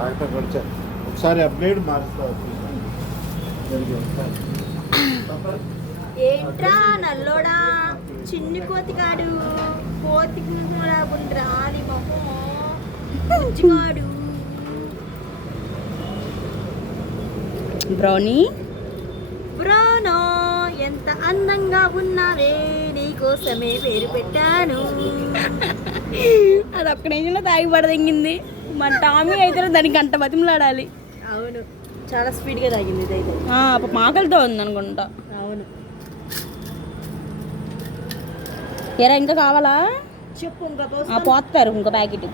ఒకసారి అప్డేట్ మారుస్తావు. ఏంట్రా నల్లోడా చిన్ని కోతిగాడు కోతికి రాని మొహం బ్రౌనీ బ్రోనో ఎంత అందంగా ఉన్నావే నీకోసమే పేరు పెట్టాను. అది ఒక్క నిమిషంలో తాగి పడదెంగింది. మన టామీ అయితే దానికి అంత బతిమలాడాలి. అవును చాలా స్పీడ్గా తాగింది ఇదైతే. మాకలతో ఉంది అనుకుంటా. అవును ఎరా ఇంకా కావాలా చెప్పు ఇంకా పోస్తారు ఇంకో ప్యాకెట్.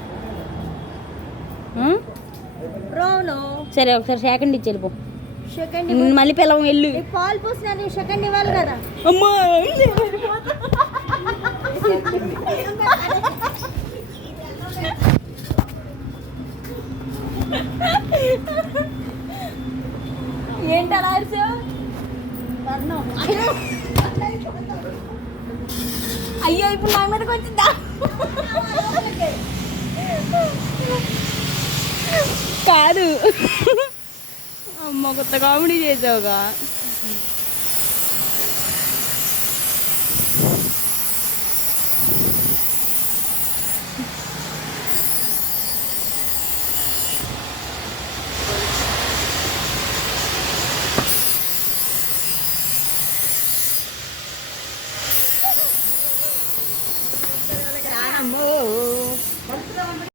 బ్రోనో సరే ఒకసారి సెకండ్ ఇచ్చి వెళ్ళిపో. సెకండ్ మళ్ళీ పిల్లవం వెళ్ళు. పాలు పోసిన సెకండ్ ఇవ్వాలి కదా. అమ్మా ఏంటి అలా అయ్యో ఇప్పుడు నా మీదకి వచ్చిందా? కాదు అమ్మ కొత్త కామెడీ చేసావుగా.